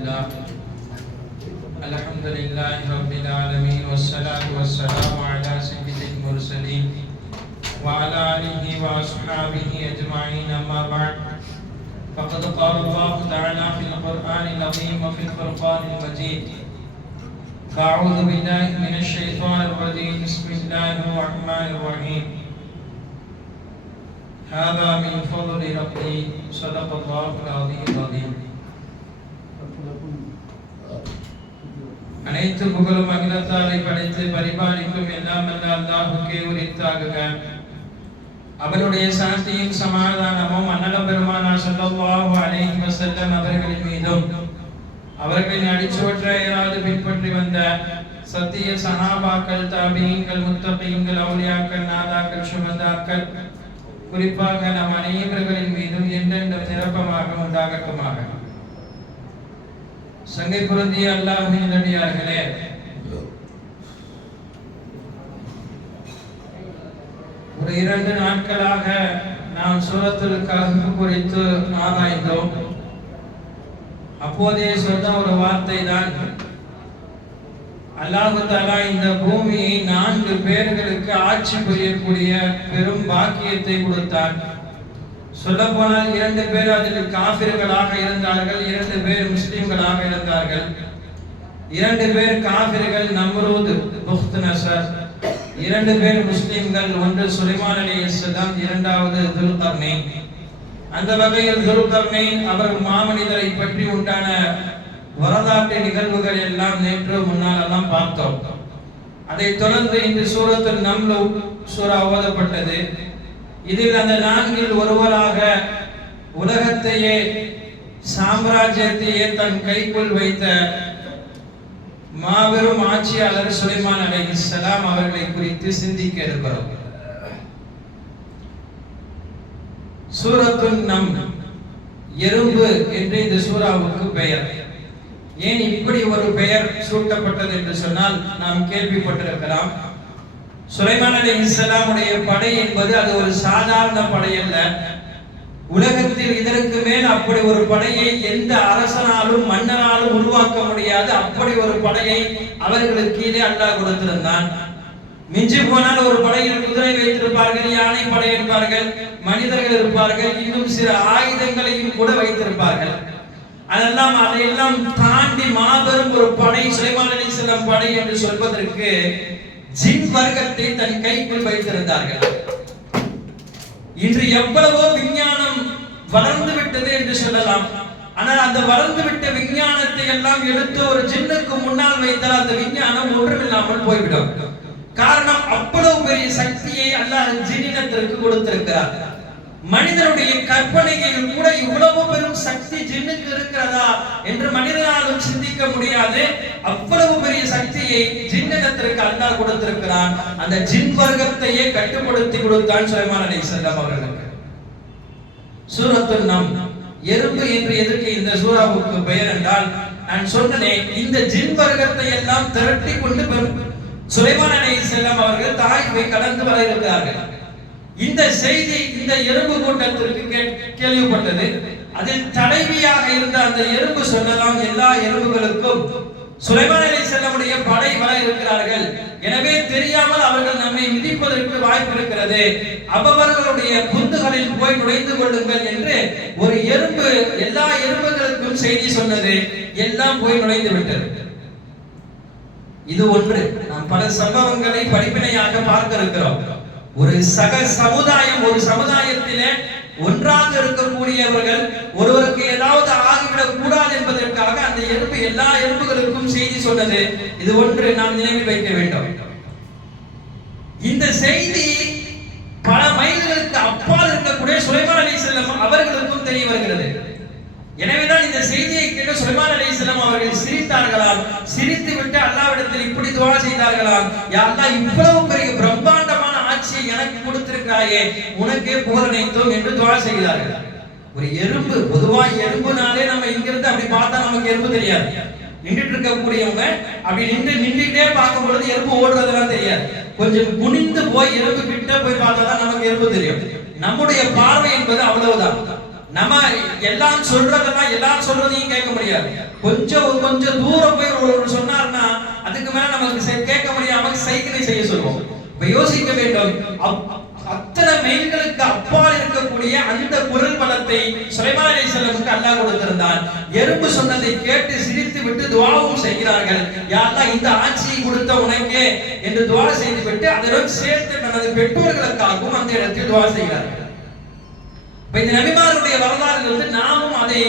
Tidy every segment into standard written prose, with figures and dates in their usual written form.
لله الحمد لله رب العالمين والصلاة والسلام على سيد المرسلين وعلى آله وأصحابه أجمعين أما بعد فقد قال الله تعالى في القرآن العظيم وفي الفرقان المجيد فأعوذ بالله من الشيطان الرجيم بسم الله الرحمن الرحيم هذا من فضل ربي صدق الله العظيم العظيم அனைத்து புகழும் அகிலத்தாரை படைத்து பரிபாலிக்கும் எல்லாம் அல்ல அல்லாஹுக்கே உரித்தாகுக. அவருடைய சாந்தியும் சமாதானமும் அன்னலம் பெருமானார் ஸல்லல்லாஹு அலைஹி வஸல்லம் அவர்களின் மீதும் அவர்களின் அடிச்சுவற்றையாவது பின்பற்றி வந்த சத்திய சஹாபாக்கள், தாபீன்கள், முத்தகீன்கள், அவுலியாக்கள், நாதாக்கள், சுஹதாக்கள், குறிப்பாக நம் அனைவர்களின் மீதும் என்றென்றும் நிரப்பமாக உண்டாகட்டுமாக. சங்கை பொருந்திய அல்லாஹ்வின் நல்லடியார்களே, ஒரு 2 நாட்களாக நாம் சூரத்துல் கஹ்ஃப் குறித்து ஆராய்ந்தோம். அப்போதே சொன்ன ஒரு வார்த்தை தான், அல்லாஹ் தஆலா இந்த பூமியை 4 பேர்களுக்கு ஆட்சி புரியக்கூடிய பெரும் பாக்கியத்தை கொடுத்தார். சொல்ல போனால் 2 பேர் அதில் காஃபிர்களாக இருந்தார்கள், 2 பேர் முஸ்லிம்களாக இருந்தார்கள். 2 பேர் காஃபிர்கள், நம்ரூத், புக்த் நஸர். 2 பேர் முஸ்லிம்கள், ஒன்று சுலைமான் அலைஹிஸ்ஸலாம், இரண்டாவது துல்கர்னைன். அந்த வகையில் துல்கர்னைன் அவர் மாமனிதரை பற்றி உண்டான வரலாற்று நிகழ்வுகள் எல்லாம் நேற்று முன்னால் எல்லாம் பார்த்தோம். அதைத் தொடர்ந்து இந்த சூரத்துல் நம்ல் சூரா ஓதப்பட்டது. இதில் அந்த 4 ஒருவராக உலகத்தையே சாம்ராஜ்யத்தையே தன் கைக்குள் வைத்த மாபெரும் ஆட்சியாளர் சுலைமான் அலைஹிஸ்ஸலாம் அவர்களை குறித்து சிந்திக்க இருக்கிறோம். சூரத்துன் நம்ல், எறும்பு என்று இந்த சூராவுக்கு பெயர். ஏன் இப்படி ஒரு பெயர் சூட்டப்பட்டது என்று சொன்னால், நாம் கேள்விப்பட்டிருக்கலாம், சுலைமான் அலைஹிஸ்ஸலாமுடைய படை என்பது அது ஒரு சாதாரண படை அல்ல. உலகத்தில் இதற்கு மேல் அப்படி ஒரு படையை எந்த அரசனாலும் மன்னனாலும் உருவாக்க முடியாது. அப்படி ஒரு படையை அவர்களுக்கு கீழே அல்லாஹ் கொடுத்திருந்தான். மிஞ்சி போனால் ஒரு படையில் குதிரை வைத்திருப்பார்கள், யானை படை இருப்பார்கள், மனிதர்கள் இருப்பார்கள், இன்னும் சில ஆயுதங்களையும் கூட வைத்திருப்பார்கள். அதையெல்லாம் தாண்டி மாபெரும் ஒரு படை சுலைமான் அலைஹிஸ்ஸலாம் படை என்று சொல்வதற்கு ஜின் வர்க்கத்தை தன் கைக்குள் வைத்திருந்தார்கள். இன்று எவ்வளவோ விஞ்ஞானம் வளர்ந்து விட்டது என்று சொல்லலாம். ஆனால் அந்த வளர்ந்து விட்ட விஞ்ஞானத்தை எல்லாம் எடுத்து ஒரு ஜின்னுக்கு முன்னால் வைத்தால் அந்த விஞ்ஞானம் ஒன்றுமில்லாமல் போய்விடும். காரணம், அவ்வளவு பெரிய சக்தியை அல்லாஹ் ஜின்னினத்திற்கு கொடுத்திருக்கிறார். மனிதனுடைய கற்பனையில் கூட இவ்வளவு பெரும் சக்தி ஜின்னுக்கு இருக்கிறதா என்று மனிதனாலும் சிந்திக்க முடியாது. அவ்வளவு பெரிய சக்தியை ஜின்னினத்திற்கு அல்லாஹ் கொடுத்திருக்கிறான். அந்த ஜின் வர்க்கத்தையே கட்டுப்படுத்தி கொடுத்தான் சுலைமான் அலைஹிஸ்ஸலாம் அவர்களுக்கு. சூரத்துன் நம்ல், எறும்பு என்று எதற்கு இந்த சூராவுக்கு பெயர் என்றால், நான் சொன்னேன், இந்த ஜின் வர்க்கத்தை எல்லாம் திரட்டி கொண்டு சுலைமான் அலைஹிஸ்ஸலாம் அவர்கள் தாயிஃபை கடந்து வர இருக்கிறார்கள். இந்த செய்தி இந்த எறும்பு கூட்டத்திற்கு கேள்விப்பட்டது. அதில் தலைவியாக இருந்த அந்த எறும்பு சொன்னதாம், எல்லா எறும்புகளுக்கும் சுலைமான் அலைஹிஸ்ஸலாமுடைய படை வர இருக்கிறார்கள், எனவே தெரியாமல் அவர்கள் நம்மை மிதிப்பதற்கு வாய்ப்பு இருக்கிறது, அவர்களுடைய குந்துகளில் போய் நுழைந்து கொள்ளுங்கள் என்று ஒரு எறும்பு எல்லா எறும்புகளுக்கும் செய்தி சொன்னது. எல்லாம் போய் நுழைந்து விட்டது. இது ஒன்று. நாம் பல சம்பவங்களை படிப்பினையாக பார்க்க இருக்கிறோம். ஒரு சமுதாயம், ஒரு சமுதாயத்திலே ஒன்றாக இருக்கக்கூடியவர்கள் ஒருவருக்கு ஏதாவது ஆகிவிடக் கூடாது என்பதற்காக அந்த எறும்பு எல்லா எறும்புகளுக்கும் செய்தி சொன்னது. இது ஒன்று நாம் நினைவில் வைக்க வேண்டும். இந்த செய்தி பல மைல்களுக்கு அப்பால் இருக்கக்கூடிய சுலைமான் அலைஹிஸ்ஸலாம் அவர்களுக்கும் தெரிய வருகிறது. எனவேதான் இந்த செய்தியை கேட்ட சுலைமான் அலைஹிஸ்ஸலாம் அவர்கள் சிரித்தார்களாம். சிரித்து விட்டு அல்லாஹ்விடத்தில் இப்படி துஆ செய்தார்களாம், யா அல்லாஹ், இவ்வளவு பெரிய பிரம்மாண்டமான ஆட்சியை எனக்கு கொடுத்திருக்கிறாயே, உனக்கே புகழ் அனைத்தும் என்று துஆ செய்கிறார்கள். ஒரு எறும்பு, பொதுவா எறும்புனாலே நம்ம இங்கிருந்து அப்படி பார்த்தா நமக்கு எறும்பு தெரியாது. நின்றுட்டு இருக்கக்கூடியவங்க அப்படி நின்றுட்டே பார்க்கும் பொழுது எறும்பு ஓடுறதெல்லாம் தெரியாது. கொஞ்சம் குனிந்து போய் எறும்பு கிட்ட போய் பார்த்தா தான் நமக்கு எறும்பு தெரியும். நம்முடைய பார்வை என்பது அவ்வளவுதான். நம்ம எல்லாம் சொல்றதெல்லாம் எல்லாரும் சொல்றதையும் கேட்க முடியாது. கொஞ்சம் தூரம் போய் ஒரு சொன்னார்னா அதுக்கு மேல நமக்கு கேட்க முடியாம சைக்கிளை செய்ய சொல்லுவோம். இப்ப யோசிக்க வேண்டும், அத்தனை மைல்களுக்கு அப்பால் இருக்கக்கூடிய அந்த குரல் பலத்தை சுலைமான் அலைஹிஸ்ஸலாமுக்கு அல்லாஹ் கொடுத்திருந்தான். எறும்பு சொன்னதை கேட்டு சிரித்து விட்டு துஆவும் செய்கிறார்கள். யா அல்லாஹ், இந்த ஆட்சியை கொடுத்த உனக்கே என்று துஆ செய்து விட்டு அதனுடன் சேர்த்து தனது பெற்றோர்களுக்காகவும் அந்த இடத்தில் துஆ செய்கிறார்கள். இந்த நபிமார்களுடைய வரலாறுல நாமும் அதை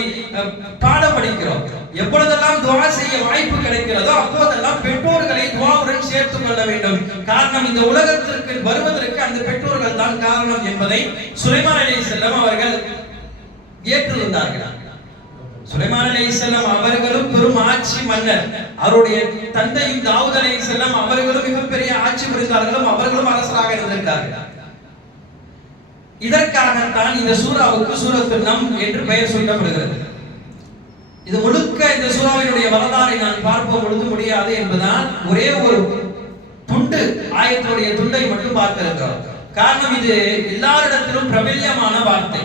பாடம் படிக்கிறோம். எப்பொழுதெல்லாம் துஆ செய்ய வாய்ப்பு கிடைக்கிறதோ அப்போதெல்லாம் பெற்றோர்களை துஆவுடன் சேர்த்துக் கொள்ள வேண்டும். காரணம், இந்த உலகத்திற்கு வருவதற்கு அந்த பெற்றோர்கள் தான் காரணம் என்பதை சுலைமான் அலைஹிஸ்ஸலாம் அவர்கள் ஏற்றிருந்தார்கள். சுலைமான் அலைஹிஸ்ஸலாம் அவர்களும் பெரும் ஆட்சி மன்னர். அவருடைய தந்தையும் தாவூத் அலைஹிஸ்ஸலாம் அவர்களும் மிகப்பெரிய ஆட்சி புரிந்தார்களும் அவர்களும் அரசராக இருந்திருக்கிறார்கள். இதற்காகத்தான் இந்த சூராவுக்கு சூரத்துல் நம்ல் என்று பெயர் சூட்டப்படுகிறது. இது முழுக்க இந்த சூராவினுடைய வரலாறை நான் பார்க்க பொழுது முடியாது என்பதால் ஒரே ஒரு துண்டு ஆயத்தினுடைய துண்டை மட்டும் பார்க்க இருக்கிறோம். காரணம், இது எல்லாரிடத்திலும் பிரபல்யமான வார்த்தை.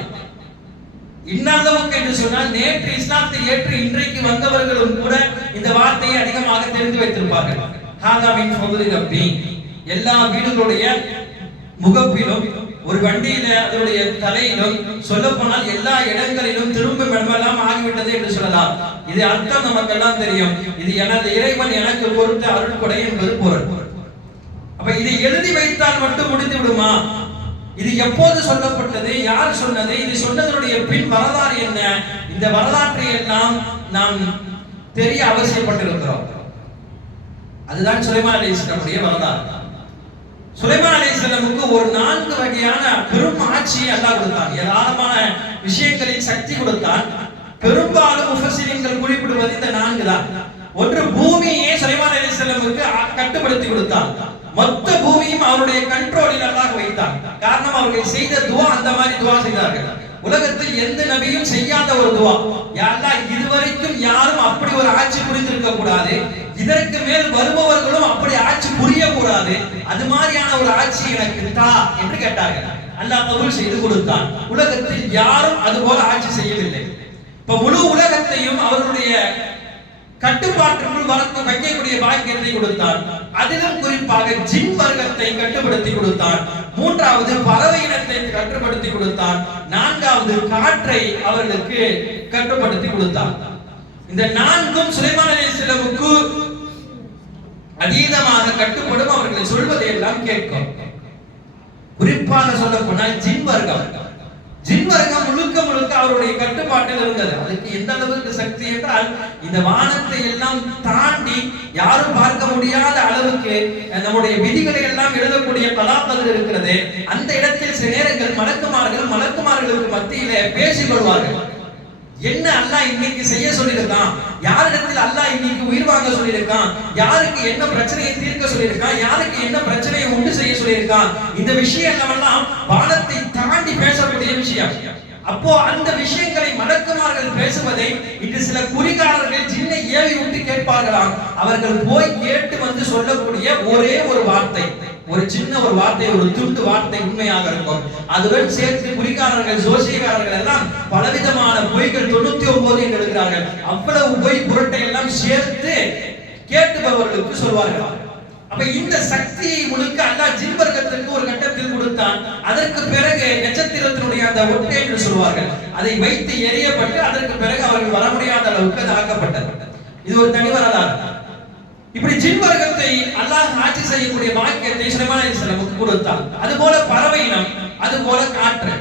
இன்னளவுக்கு என்று சொன்னால் நேற்று இஸ்லாத்தை ஏற்று இன்றைக்கு வந்தவர்களும் கூட இந்த வார்த்தையை அதிகமாக தெரிந்து வைத்திருப்பார்கள். ஹாதா மின் ஃபதுலி ரப்பி. எல்லா வீடுகளுடைய முகப்பிலும் ஒரு வண்டியில அதனுடைய தலையிலும் சொல்ல போனால் எல்லா இடங்களிலும் திரும்பும் இடமெல்லாம் ஆகிவிட்டது என்று சொல்லலாம். இது அர்த்தம் நமக்கெல்லாம் தெரியும். இது எனது இறைவன் எனக்கு கொடுத்த அருள்கொடை என்பது பொருள். அப்ப இதை எழுதி வைத்தால் மட்டும் முடிந்து விடுமா? இது எப்போது சொல்லப்பட்டது, யார் சொன்னது, இது சொன்னதனுடைய பின் வரலாறு என்ன, இந்த வரலாற்றை எல்லாம் நாம் தெரிய அவசியப்பட்டிருக்கிறோம். அதுதான் சுலைமான் அலைஹிஸ்ஸலாமுடைய வரலாறு. சுலைமான் அலைஹிஸ்ஸலாமுக்கு ஒரு 4 வகையான பெரும் ஆட்சியை அல்லாஹ் கொடுத்தான். ஏராளமான விஷயங்களில் சக்தி கொடுத்தான். பெரும்பாலும் முஃபஸ்ஸிரீன்கள் குறிப்பிடுவது இந்த 4 தான். ஒன்று, பூமியை சுலைமான் அலைஹிஸ்ஸலாமுக்கு கட்டுப்படுத்தி கொடுத்தான். மொத்த பூமியும் அவருடைய கண்ட்ரோலில் அல்லாஹ் வைத்தான். காரணம், அவர்கள் செய்த துஆ அந்த மாதிரி துஆ செய்தார்கள். உலகத்தில் எந்த நபியும் செய்யாத ஒரு துஆ. யா அல்லாஹ், இதுவரைக்கும் யாரும் அப்படி ஒரு ஆட்சி புரிந்திருக்க கூடாது, இதற்கு மேல் வருபவர்களும் அப்படி ஆட்சி புரிய கூடாது, அது மாதிரியான ஒரு ஆட்சி எனக்கு தா என்று கேட்டார்கள். அல்லாஹ் கபூல் செய்து கொடுத்தான். உலகத்தில் யாரும் அது போல ஆட்சி செய்யவில்லை. இப்ப முழு உலகத்தையும் அவருடைய கட்டுப்பாட்டுக்குள் வளர்த்து வைக்கக்கூடிய பாக்கியத்தை கொடுத்தான். அதிலும் குறிப்பாக ஜின் வர்க்கத்தை கட்டுப்படுத்தி கொடுத்தான். 3வது பறவை இனத்தை கட்டுப்படுத்தி கொடுத்தான். 4வது காற்றை அவர்களுக்கு கட்டுப்படுத்தி கொடுத்தான். இந்த 4ம் சுலைமான் அலைஹிஸ்ஸலாமுக்கு அதீதமாக கட்டுப்படும். அவர்கள் சொல்வதை எல்லாம் கேட்கும். குறிப்பாக சொல்ல போனால் ஜின் வர்க்கம் முழுக்க அவருடைய கட்டுப்பாட்டில் இருந்தது. அதுக்கு எந்த அளவுக்கு சக்தி என்றால், இந்த வானத்தை எல்லாம் தாண்டி யாரும் பார்க்க முடியாத அளவுக்கு நம்முடைய விதிகளை எல்லாம் எழுதக்கூடிய கலாபங்கள் இருக்கிறது. அந்த இடத்தில் சில நேரங்கள் மலக்குமார்களுக்கு மத்தியிலே பேசிக் கொள்வார்கள். என்ன அல்லாஹ் இன்னைக்கு செய்ய சொல்லியிருக்கான், யாரிடத்தில் அல்லாஹ் இன்னைக்கு உயிர் வாங்க சொல்லியிருக்கான், யாருக்கு என்ன பிரச்சனையை தீர்க்க சொல்லியிருக்கான், யாருக்கு என்ன பிரச்சனையை உண்டு செய்ய சொல்லியிருக்கான், இந்த விஷயம் எல்லாம் வானத்தை தாண்டி பேசக்கூடிய விஷயம். அப்போ அந்த விஷயங்களை மலக்குமார்கள் பேசுவதை இன்று சில குறிகாரர்கள் ஜின்னை ஏவி விட்டு கேட்பார்களாம். அவர்கள் போய் கேட்டு வந்து சொல்லக்கூடிய ஒரே ஒரு வார்த்தை, ஒரு சின்ன ஒரு வார்த்தை, ஒரு துண்டு வார்த்தை உண்மையாக இருக்கும். அதுடன் சேர்த்து குறிகாரர்கள் ஜோசியக்காரர்கள் எல்லாம் பலவிதமான பொய்கள் 99 என்று எழுதுகிறார்கள். அவ்வளவு பொய் புரட்டை எல்லாம் சேர்த்து கேட்டுபவர்களுக்கு சொல்வார்கள். அப்ப இந்த சக்தியை முழுக்க அல்லாஹ் ஜின் வர்க்கத்திற்கு ஒரு கட்டத்தில் கொடுத்தான். அதற்கு பிறகு நட்சத்திரத்தினுடைய அந்த ஒட்டை என்று சொல்வார்கள், அதை வைத்து எரியப்பட்டு அதற்கு பிறகு அவர்கள் வர முடியாத அளவுக்கு அது ஆக்கப்பட்டது. இது ஒரு தனி வரலாறு. இப்படி ஜின் வர்க்கத்தை அல்லாஹ் ஆட்சி செய்யக்கூடிய பாக்கியத்தை சுலைமான் அலைஹிஸ்ஸலாமுக்கு கொடுத்தான். அதுபோல பறவை இனம், அதுபோல காற்று.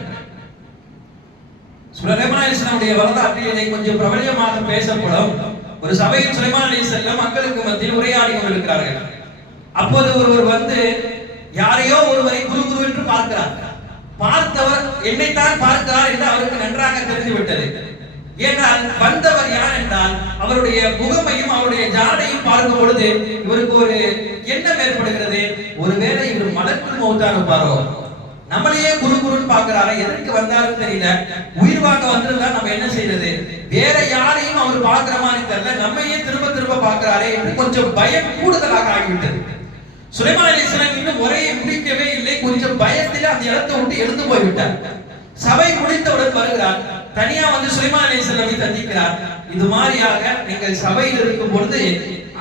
சுலைமான் அலைஹிஸ்ஸலாமுடைய வரலாற்றில் இதை கொஞ்சம் பிரபல்யமாக பேசப்படும். ஒரு சபையில் சுலைமான் அலைஹிஸ்ஸலாம் மக்களுக்கு மத்தியில் உரையாடி கொண்டிருக்கிறார்கள். அப்போது ஒருவர் வந்து யாரையோ ஒருவரை குரு என்று பார்க்கிறார். பார்த்தவர் என்னைத்தான் பார்க்கிறார் என்று அவருக்கு நன்றாக தெரிந்துவிட்டது. ஏனால் வந்தவர் யார் என்றால் அவருடைய முகமையும் அவருடைய ஜாடையும் பார்க்கும் பொழுது இவருக்கு ஒரு எண்ணம் ஏற்படுகிறது, ஒருவேளை இவர் மலக்குள் மௌத்தா இருப்பாரோ, நம்மளையே குருன்னு பார்க்கிறாரா, எதற்கு வந்தாலும் தெரியல, உயிர் வாங்க வந்திருந்தா நம்ம என்ன செய்யறது, வேற யாரையும் அவர் பார்க்கிற மாதிரி தெரியல, நம்மையே திரும்ப பார்க்கிறாரே என்று கொஞ்சம் பயம் கூடுதலாக ஆகிவிட்டது. சுலைமான் அலைஹிஸ்ஸலாம் இன்னும் உரையை முடிக்கவே இல்லை. கொஞ்சம் பயத்தில் அந்த இடத்தை விட்டு எழுந்து போய்விட்டார். சபை முடித்தவுடன் வருகிறார். தனியா வந்து சுலைமான் அலைஹிஸ்ஸலாமை சந்திக்கிறார். இது மாதிரியாக நீங்கள் சபையில் இருக்கும் பொழுது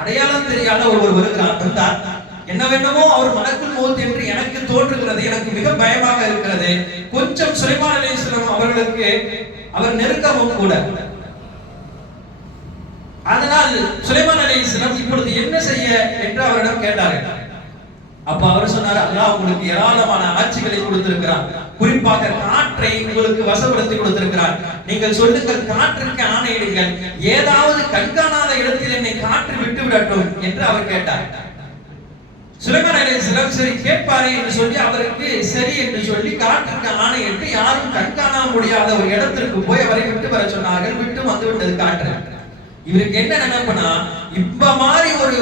அடையாளம் தெரியாத ஒருவர் வருகிறார். வந்தார். என்ன வேண்டுமோ அவர் மலக்குல் மௌத் என்று எனக்கு தோன்றுகிறது, எனக்கு மிக பயமாக இருக்கிறது. கொஞ்சம் சுலைமான் அலைஹிஸ்ஸலாம் அவர்களுக்கு அவர் நெருக்கமும் கூட. அதனால் சுலைமான் அலைஹிஸ்ஸலாம் இப்பொழுது என்ன செய்ய என்று அவரிடம் கேட்டார்கள். அப்ப அவர் சொன்னார், அல்லாஹ் உங்களுக்கு ஏராளமான ஆட்சிகளை கொடுத்திருக்கிறார், குறிப்பாக காற்றை உங்களுக்கு வசப்படுத்தி கொடுத்திருக்கிறார். நீங்கள் சொல்லுங்கள், காற்றுக்கு ஆணையிடுங்கள், ஏதாவது கண்காணாத இடத்தில் என்னை காற்று விட்டு விடட்டும் என்று அவர் கேட்டார். சுலைமான் அலைஹிஸ்ஸலாம் சரி கேட்பாரே என்று சொல்லி அவருக்கு சரி என்று சொல்லி காற்றுக்கு ஆணையிட்டு யாரும் கண்காண முடியாத ஒரு இடத்திற்கு போய் அவரை விட்டு வர சொன்னார்கள். விட்டு வந்து விட்டது காற்று. இவருக்கு என்ன நினைப்புனா, இப்ப மாதிரி ஒரு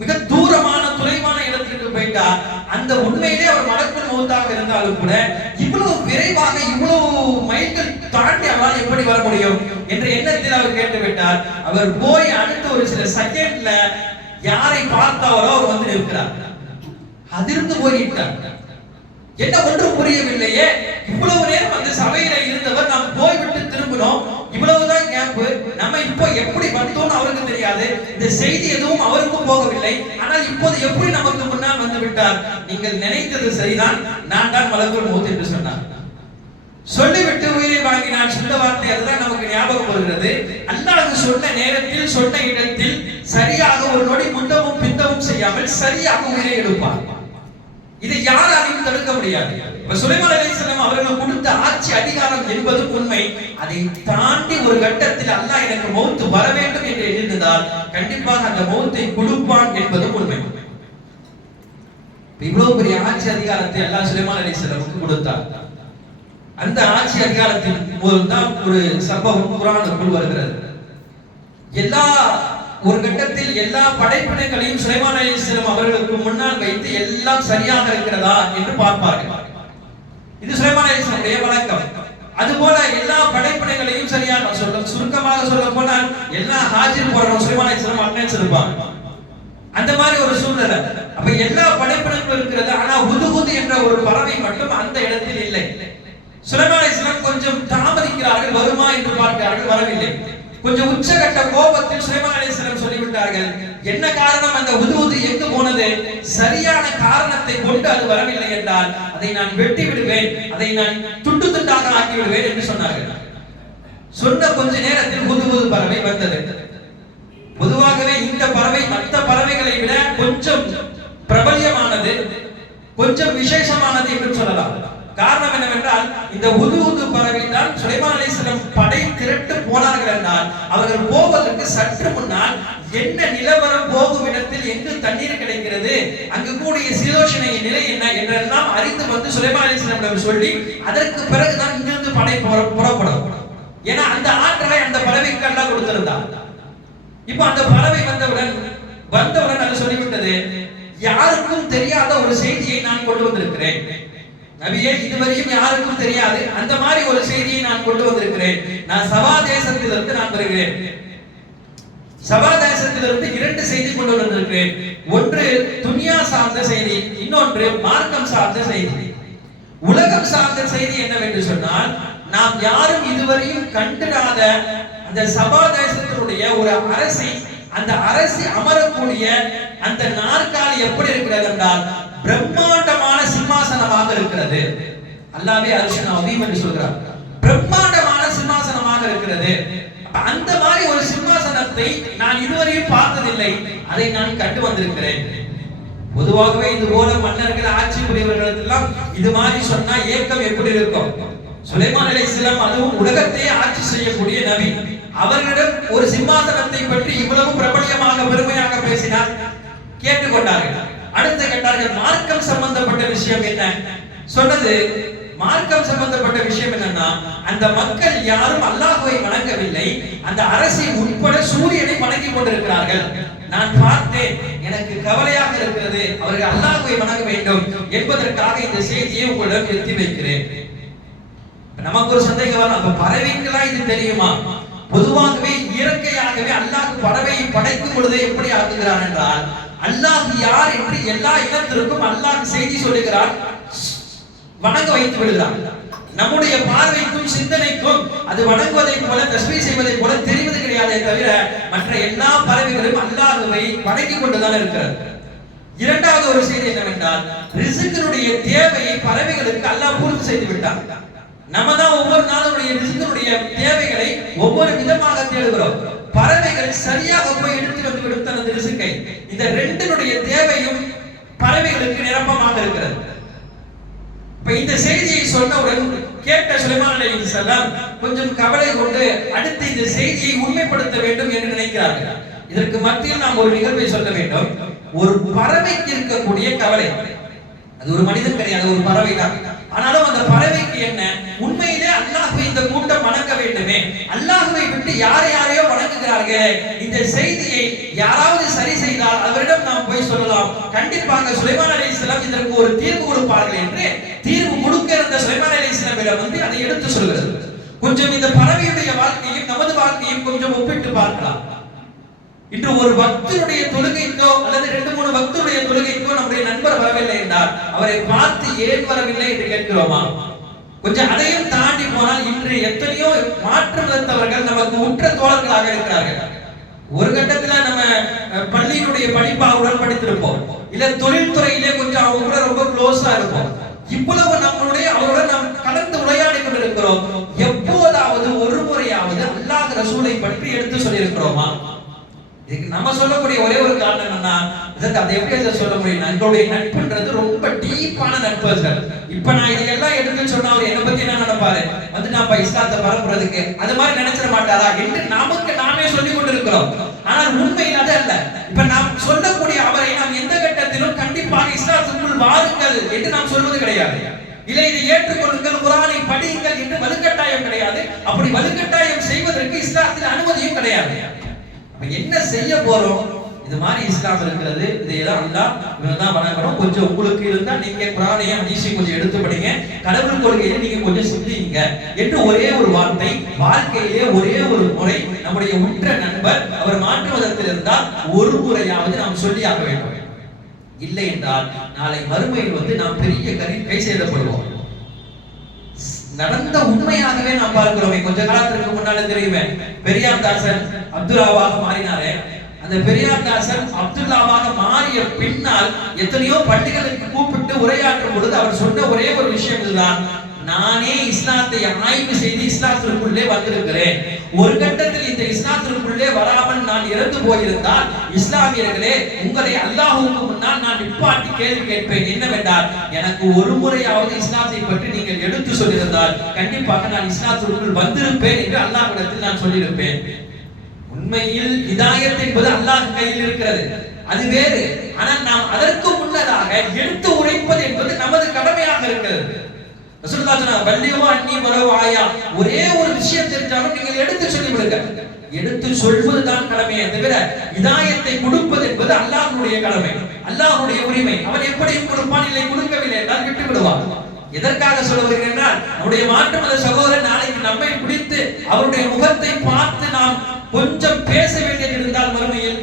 மிக தூரமான துறைவான இடத்திற்கு போயிட்டா அந்த உண்மையிலே அவர் மலக்குல் மௌத்தாக இருந்தாலும் கூட இவ்வளவு விரைவாக இவ்வளவு மைல்கள் தாண்டி அவரால் எப்படி வர முடியும் என்ற எண்ணத்தில் அவர் கேட்டுவிட்டார். அவர் போய் அடுத்த ஒரு சில செகண்ட்ல யாரை பார்த்தாரோ அவர் வந்து நிற்கிறார். அதிர்ந்து போய்விட்டார். என்ன ஒன்றும் புரியவில்லையே, இவ்வளவு நேரம் அந்த சபையில இருந்தவர் நாம் போய்விட்டு திரும்பினோம், இவ்வளவுதான் கேப், நம்ம இப்போ எப்படி வந்தோம்னு அவருக்கு தெரியாது, இந்த செய்தி எதுவும் அவருக்கும் போகவில்லை, ஆனால் இப்போது எப்படி நமக்கு முன்னால் வந்து விட்டார். நீங்கள் நினைத்தது சரிதான், நான் தான் மலக்குல் மௌத் என்று சொன்னார். சொல்லிவிட்டு உயிரை வாங்கினான். சொன்ன வார்த்தை அதுதான் நமக்கு ஞாபகம் வருகிறது. அல்லாஹ் சொன்ன நேரத்தில் சொன்ன இடத்தில் சரியாக ஒரு நொடி முண்டமும் பிந்தமும் செய்யாமல் சரியாக உயிரை எடுப்பார். இதை யாராலையும் தடுக்க முடியாது. இப்ப சுலைமான் அலைஹிஸ்ஸலாம் அவர்கள் கொடுத்த ஆட்சி அதிகாரம் என்பது உண்மை. அதை தாண்டி ஒரு கட்டத்தில் அல்லாஹ் எனக்கு மௌத் வர வேண்டும் என்று எண்ணினால் கண்டிப்பாக அந்த மௌத்தை கொடுப்பான் என்பது உண்மை. இவ்வளவு பெரிய ஆட்சி அதிகாரத்தை அல்லாஹ் சுலைமான் அலைஹிஸ்ஸலாமுக்கு கொடுத்தார். அந்த ஆட்சி அதிகாரத்தின் போதுதான் ஒரு சம்பவம் குர்ஆனுக்குள் வருகிறது. ஒரு கட்டத்தில் எல்லா படைப்பினங்களையும் சுலைமான் அலைஹிஸ்ஸலாம் அவர்களுக்கு முன்னால் வைத்து எல்லாம் சரியாக இருக்கிறதா என்று பார்ப்பார்கள். இது சுலைமான் அலைஹிஸ்ஸலாமுடைய வழக்கம். அதுபோல எல்லா படைப்பினங்களையும் சரியாக சுருக்கமாக சொல்ல போனால் எல்லா ஹாஜிர் போற சுலைமான் அலைஹிஸ்ஸலாம் அண்ணன் இருப்பாங்க. அந்த மாதிரி ஒரு சூழ்நிலை. அப்ப எல்லா படைப்பினங்களும் இருக்கிறது, ஆனா ஹுதுஹுது என்ற ஒரு பறவை மட்டும் அந்த இடத்தில் இல்லை. சுலைமான் அலைஹிஸ்ஸலாம் கொஞ்சம் தாமதிக்கிறார்கள், வருமா என்று பார்க்கிறார்கள், வரவில்லை. கொஞ்சம் உச்சகட்ட கோபத்தில் சுலைமான் அலைஹிஸ்ஸலாம் சொல்லிவிட்டார்கள், என்ன காரணம், அந்த ஹுதுஹுது எங்கு போனது, சரியான காரணத்தை கொண்டு அது வரவில்லை என்றால் அதை நான் வெட்டி விடுவேன், அதை நான் துண்டு துண்டாக ஆக்கி விடுவேன் என்று சொன்னார்கள். சொன்ன கொஞ்ச நேரத்தில் ஹுதுஹுது பறவை வந்தது. பொதுவாகவே இந்த பறவை மற்ற பறவைகளை விட கொஞ்சம் பிரபல்யமானது, கொஞ்சம் விசேஷமானது என்று சொல்லலாம். காரணம் என்னவென்றால் இந்த ஹுதுஹுது பறவை தான் சுலைமான் அலைஹிஸ்ஸலாம் படை திரட்டு போனார்கள் என்றால் அவர்கள் போவதற்கு சற்று முன்னால் என்ன நிலவரம், போகும் இடத்தில் எங்கு தண்ணீர் கிடைக்கிறது, அங்கு கூடிய சீதோஷண நிலை என்ன என்றெல்லாம் அறிந்து வந்து சுலைமான் அலைஹிஸ்ஸலாமிடம் சொல்லி அதற்கு பிறகுதான் இங்கிருந்து படை புறப்படும். ஏன்னா அந்த ஆற்றலை அந்த பறவைக்கு எல்லாம் கொடுத்திருந்தார். இப்ப அந்த பறவை வந்தவுடன் அது சொல்லிவிட்டது, யாருக்கும் தெரியாத ஒரு செய்தியை நான் கொண்டு வந்திருக்கிறேன் நபியே, இதுவரையும் யாருக்கும் தெரியாது அந்த மாதிரி ஒரு செய்தியை நான் கொண்டு வந்திருக்கிறேன். நான் சபா தேசத்திலிருந்து நான் வருகிறேன். சபா தேசத்திலிருந்து 2 செய்தி கொண்டு வந்திருக்கிறேன். ஒன்று துன்யா சார்ந்த செய்தி, இன்னொன்று மார்க்கம் சார்ந்த செய்தி. உலகம் சார்ந்த செய்தி என்னவென்று சொன்னால், நாம் யாரும் இதுவரையும் கண்டிராத அந்த சபா தேசத்தினுடைய ஒரு அரசி, அந்த அரசி அமரக்கூடிய அந்த நாற்காலி எப்படி இருக்கிறது என்றால் பிரம்மாண்டமான சிம்மாசனமாக இருக்கிறது. அல்லாஹ்வே அர்ஷன் அதீம் என்று சொல்றார். பிரம்மாண்டமான சிம்மாசனமாக இருக்கிறது. அந்த மாதிரி ஒரு சிம்மாசனத்தை நான் இதுவரையும் பார்த்ததில்லை, அதை நான் கண்டு வந்திருக்கிறேன். பொதுவாகவே இது போல மன்னர்கள், ஆட்சி புரியவர்களுக்கெல்லாம் இது மாதிரி சொன்னா ஏக்கம் எப்படி இருக்கும். சுலைமான் அலைஹிஸ்ஸலாம் அதுவும் உலகத்தை ஆட்சி செய்யக்கூடிய நபி, அவர்களிடம் ஒரு சிம்மாசனத்தை பற்றி இவ்வளவு பிரபலியமாக பெருமையாக பேசினார். கேட்டுக்கொண்டார்கள். அடுத்து கேட்டார்கள், மார்க்கம் சம்பந்தப்பட்ட விஷயம் என்ன சொன்னது. மார்க்கம் சம்பந்தப்பட்ட விஷயம் என்னன்னா, அந்த மக்கள் யாரும் அல்லாஹ்வை வணங்கவில்லை, அந்த அரசி உட்பட சூரியனை வணங்கிக் கொண்டிருக்கிறார்கள். நான் பார்த்தேன், எனக்கு கவலையாக இருக்கிறது, அவர்கள் அல்லாஹ்வை வணங்க வேண்டும் என்பதற்காக இந்த செய்தியை உங்களிடம் எத்தி வைக்கிறேன். நமக்கு ஒரு சந்தேகம் வரும், அப்ப பறவைக்கெல்லாம் இது தெரியுமா? பொதுவாகவே இயற்கையாகவே அல்லாஹ் பறவையை படைக்கும் பொழுது எப்படி ஆக்குகிறான் என்றால், அல்லாஹ் யார் என்று எல்லா இனத்திற்கும் அல்லாஹ் செய்தி சொல்லுகிறான், வணங்க வைத்து விடுகிறான். நம்முடைய பார்வைக்கும் சிந்தனைக்கும் அது வணங்குவதை போல தஸ்பீஹ் செய்வதை போல தெரிவது கிடையாதே தவிர மற்ற எல்லா பறவைகளும் அல்லாஹ்வை வணங்கிக் கொண்டுதான் இருக்கிறது. இரண்டாவது ஒரு செய்தி என்னவென்றால், ரிஸ்கினுடைய தேவையை பறவைகளுக்கு அல்லாஹ் பூர்த்தி செய்து விட்டான். நம்ம தான் ஒவ்வொரு நாளுடைய ரிஸ்கினுடைய தேவைகளை ஒவ்வொரு விதமாக தேடுகிறோம். பறவைகள் சரியாக போய் எடுத்து வந்து விடுத்த அந்த ரிஸ்கை, இந்த ரெண்டினுடைய தேவையும் பறவைகளுக்கு நிரப்பமாக இருக்கிறது. இப்ப இந்த செய்தியை சொன்னவுடன் கேட்ட சுலைமான் அலைஹிஸ்ஸலாம் கொஞ்சம் கவலை கொண்டு அடுத்து இந்த செய்தியை உண்மைப்படுத்த வேண்டும் என்று நினைக்கிறார்கள். இதற்கு மத்தியில் நாம் ஒரு நிகழ்வை சொல்ல வேண்டும். ஒரு பறவைக்கு இருக்கக்கூடிய கவலை, அது ஒரு மனிதன் கிடையாது, ஒரு பறவை தான். ஆனாலும் அந்த பறவைக்கு என்ன, உண்மையிலே அல்லாஹ்வை இந்த கூட்டம் வணங்க வேண்டுமே, அல்லாஹ்வை விட்டு யாரையோ வணங்குகிறார்கள், இந்த செய்தியை யாராவது சரி செய்தால் அவரிடம் நாம் போய் சொல்லலாம், கண்டிப்பாக சுலைமான் அலைஹிஸ்ஸலாம் இதற்கு ஒரு தீர்வு கொடுப்பார்கள் என்று தீர்வு கொடுக்க இருந்த சுலைமான் அலைஹிஸ்ஸலாம் வந்து அதை எடுத்து சொல்கிறது. கொஞ்சம் இந்த பறவையுடைய வாழ்க்கையும் நமது வாழ்க்கையும் கொஞ்சம் ஒப்பிட்டு பார்க்கலாம். இன்று ஒரு பக்தருடைய தொழுகைக்கோ அல்லது 2-3 பக்தருடைய தொழுகைக்கோ நம்முடைய நண்பர் வரவில்லை என்றால் அவரை பார்த்து ஏன் வரவில்லை என்று கேட்கிறோமா? கொஞ்சம் அதையும் தாண்டி போனால் இன்று எத்தனையோ மாற்று மதத்தவர்கள் நமக்கு உற்ற தோழர்களாக இருக்கிறார்கள். ஒரு கட்டத்துல நம்ம பள்ளியினுடைய படிப்பாவுடன் படித்திருப்போம், இல்ல தொழில்துறையிலே கொஞ்சம் அவங்க கூட ரொம்ப க்ளோஸா இருப்போம். இவ்வளவு நம்மளுடைய அவருடன் நாம் கலந்து உரையாடி கொண்டிருக்கிறோம். எப்போதாவது ஒரு முறையாவது அல்லாஹ் ரசூலை பற்றி எடுத்து சொல்லியிருக்கிறோமா? நம்ம சொல்லக்கூடிய ஒரே ஒரு காரணம் என்னன்னா, அதை எப்படி சொல்ல முடியும், எங்களுடைய நட்புன்றது ரொம்ப டீப்பான நட்பு சார். இப்ப நான் இதெல்லாம் எடுத்து சொன்னா அவர் என்னை பத்தி என்ன நினைப்பாரு, வந்து நான் இஸ்லாத்தை பரப்புறதுக்கு அது மாதிரி நினைச்சிட மாட்டாரா என்று நமக்கு நாமே சொல்லிக் கொண்டிருக்கிறோம். ஆனால் உண்மையில் அது அல்ல. இப்ப நாம் சொல்லக்கூடிய அவரை நாம் எந்த கட்டத்திலும் கண்டிப்பாக இஸ்லாத்துக்குள் வாருங்கள் என்று நாம் சொல்வது கிடையாது. இல்லை இதை ஏற்றுக்கொள்ளுங்கள், குர்ஆனை படியுங்கள் என்று வலுக்கட்டாயம் கிடையாது. அப்படி வலுக்கட்டாயம் செய்வதற்கு இஸ்லாத்தில் அனுமதியும் கிடையாது. என்ன செய்ய போறோம், இது மாதிரி இஸ்லாம் இருக்கிறது, இதையெல்லாம் அல்லாஹ் இவங்கதான் வணங்கணும், கொஞ்சம் உங்களுக்கு இருந்தா நீங்க குர்ஆனையும் ஹதீஸையும் கொஞ்சம் எடுத்து படிங்க, கடவுள் கொள்கையை நீங்க கொஞ்சம் சிந்திங்க என்று ஒரே ஒரு வார்த்தை, வாழ்க்கையிலே ஒரே ஒரு முறை நம்முடைய உற்ற நண்பர் அவர் மாற்று மதத்தில் இருந்தால் ஒரு முறையாவது நாம் சொல்லியாக வேண்டும். இல்லை என்றால் நாளை மறுமையில் வந்து நாம் பெரிய கை செய்யப்படுவோம். நடந்த உண்மையாகவே நாம் பார்க்கிறோமே. கொஞ்ச காலத்திற்கு முன்னால தெரியுமே, பெரியார் தாசன் அப்துல்லாவாக மாறினாரே, அந்த பெரியார் தாசன் அப்துல்லாவாக மாறிய பின்னால் எத்தனையோ பள்ளிகளுக்கு கூப்பிட்டு உரையாற்றும் பொழுது அவர் சொன்ன ஒரே ஒரு விஷயம் இதுதான், நானே இஸ்லாத்தை ஆய்வு செய்து இஸ்லாத்திற்குள்ளே வந்திருக்கிறேன். ஒரு கட்டத்தில் இந்த இஸ்லாத்திற்குள்ளே வராமல் நான் இறந்து போயிருந்தால் இஸ்லாமியர்களே, உங்களை அல்லாஹ்வுக்கு முன்னால் நான் நிப்பாட்டி கேள்வி கேட்பேன். என்னவென்றால், எனக்கு ஒரு முறையாவது இஸ்லாத்தை பற்றி நீங்கள் எடுத்து சொல்லியிருந்தால் கண்டிப்பாக நான் இஸ்லாத்திற்குள் வந்திருப்பேன் என்று அல்லாஹ்விடத்தில் நான் சொல்லியிருப்பேன். உண்மையில் ஹிதாயத் என்பது அல்லாஹ் கையில் இருக்கிறது, அது வேறு. ஆனால் நாம் அதற்கு முன்னதாக எடுத்து உரைப்பது என்பது நமது கடமையாக இருக்கிறது. ரசூலுல்லாஹ் சொன்னாங்க, பல்லியோ அன்னி வரவ ஆயா, ஒரே ஒரு விஷயம் தெரிஞ்சாலும் நீங்கள் எடுத்து சொல்லி விடுங்க. எடுத்து சொல்வதுதான் கடமையே தவிர ஹிதாயத்தை கொடுப்பது என்பது அல்லாஹ்வுடைய கடமை, அல்லாஹ்வுடைய உரிமை. அவன் எப்படியும் கொடுப்பான், இல்லை கொடுக்கவில்லை என்றால் விட்டு விடுவான். எதற்காக சொல்ல வருகிறேன் என்றால், நம்முடைய மாற்று மத சகோதரன் நாளைக்கு நம்மை பிடித்து அவருடைய முகத்தை பார்த்து நாம் கொஞ்சம் பேச வேண்டியது இருந்தால் மறுமையில்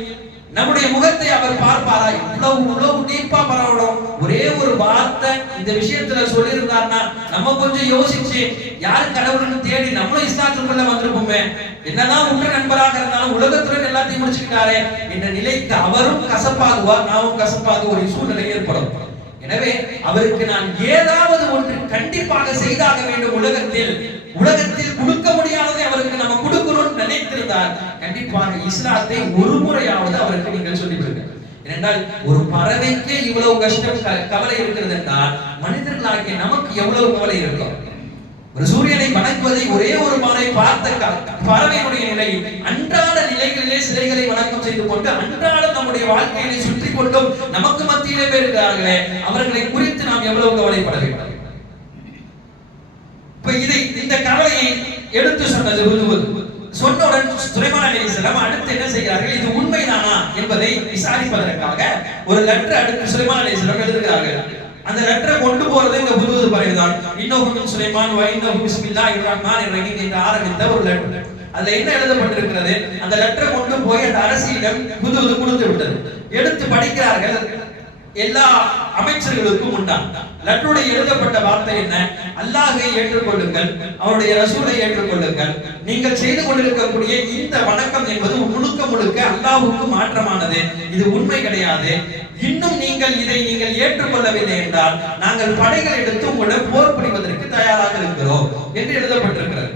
நம்முடைய முகத்தை அவர் பார்ப்பாரா? இவ்வளவு டீப்பா பரவணும். ஒரே ஒரு வார்த்தை இந்த விஷயத்துல சொல்லியிருந்தார்னா நம்ம கொஞ்சம் யோசிச்சு யாரு கடவுள்னு தேடி நம்மளும் இஸ்லாத்துக்குள்ள வந்திருப்போமே. என்னதான் உற்ற நண்பராக இருந்தாலும் உலகத்துடன் எல்லாத்தையும் முடிச்சுக்கிட்டாரே என்ற நிலைக்கு அவரும் கசப்பாகுவார், நாமும் கசப்பாக ஒரு சூழ்நிலை ஏற்படும். எனவே அவருக்கு நான் ஏதாவது ஒன்று கண்டிப்பாக செய்தாக வேண்டும். உலகத்தில் கொடுக்க முடியாததை அவருக்கு நம்ம கொடுக்கணும்னு நினைத்திருந்தால் கண்டிப்பாக இஸ்லாத்தை ஒரு முறையாவது அவருக்கு நீங்கள் சொல்லிவிடுங்க. ஏனென்றால் ஒரு பறவைக்கே இவ்வளவு கஷ்டம் கவலை இருக்கிறது என்றால் மனிதர்களாகிய நமக்கு எவ்வளவு கவலை இருக்கும். ஒரு சூரியனை வணங்குவதை ஒரே ஒரு மாலை பார்த்த பறவையினுடைய நிலை, அன்றாட நிலைகளிலே சிலைகளை வணக்கம் செய்து கொண்டு அன்றாட நம்முடைய வாழ்க்கையை சுற்றி கொண்டும் நமக்கு மத்தியிலே இருக்கிறார்களே, அவர்களை குறித்து நாம் எவ்வளவு கவலைப்பட வேண்டும். இப்ப இந்த கவலையை எடுத்து சொன்னது சொன்னவுடன் சுலைமான் அலைஹிஸ்ஸலாம் அடுத்து என்ன செய்கிறார்கள், இது உண்மைதானா என்பதை விசாரிப்பதற்காக ஒரு லெட்டர் அடுத்து சுலைமான் அலைஹிஸ்ஸலாம் எழுதுகிறார்கள். அந்த லெட்டரை கொண்டு போறது இந்த புதுவது பறைதான். இன்னஹு சுலைமான் வ இன்னஹு பிஸ்மில்லாஹிர் ரஹ்மானிர் ரஹீம் என்று ஆரம்பித்த ஒரு லெட்டர். அதுல என்ன எழுதப்பட்டிருக்கிறது, அந்த லெட்டரை கொண்டு போய் அந்த அரசியிடம் புதுவது கொடுத்து விட்டது. எடுத்து படிக்கிறார்கள். எல்லா அமைச்சர்களுக்கும் உண்டான். லட்டுடைய எழுதப்பட்ட வார்த்தை என்ன? அல்லாஹ்வை ஏற்றுக்கொள்ளுங்கள், அவருடைய ரசூலை ஏற்றுக்கொள்ளுங்கள். நீங்கள் செய்து கொண்டிருக்கக்கூடிய இந்த வணக்கம் என்பது முழுக்க முழுக்க அல்லாஹ்வுக்கு மாற்றமானது, இது உண்மை கிடையாது. இன்னும் இதை நீங்கள் ஏற்றுக்கொள்ளவில்லை என்றால் நாங்கள் படைகள் எடுத்து உங்களை போர் புரிவதற்கு தயாராக இருக்கிறோம் என்று எழுதப்பட்டிருக்கிறது.